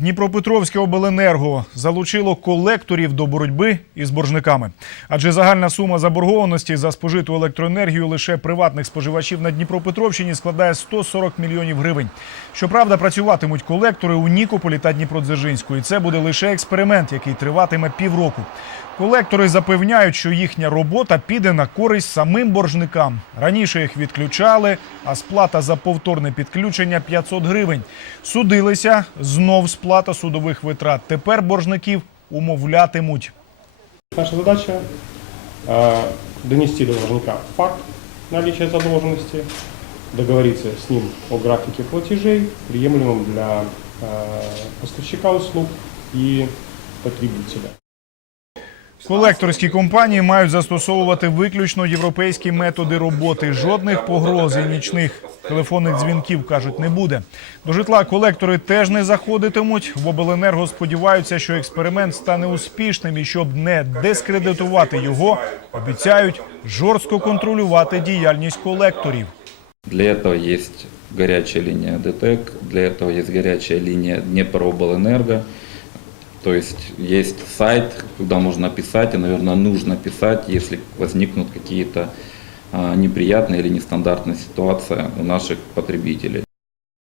Дніпропетровське обленерго залучило колекторів до боротьби із боржниками. Адже загальна сума заборгованості за спожиту електроенергію лише приватних споживачів на Дніпропетровщині складає 140 мільйонів гривень. Щоправда, працюватимуть колектори у Нікополі та Дніпродзержинську. І це буде лише експеримент, який триватиме півроку. Колектори запевняють, що їхня робота піде на користь самим боржникам. Раніше їх відключали, а сплата за повторне підключення 500 гривень. Судилися знов сплата судових витрат. Тепер боржників умовлятимуть. Наша задача э, донести до должника факт наличия задолженности, договориться с ним о графике платежей, приемлемом для э, поставщика услуг и потребителя. Колекторські компанії мають застосовувати виключно європейські методи роботи. Жодних погроз і нічних телефонних дзвінків кажуть не буде. До житла колектори теж не заходитимуть. В обленерго сподіваються, що експеримент стане успішним і щоб не дискредитувати його, обіцяють жорстко контролювати діяльність колекторів. Для этого есть горячая линия ДТЭК, для этого есть горячая линия Днепробленерго. То есть есть сайт, куда можно писать, и, наверное, нужно писать, если возникнут какие-то а, неприятные или нестандартные ситуации у наших потребителей.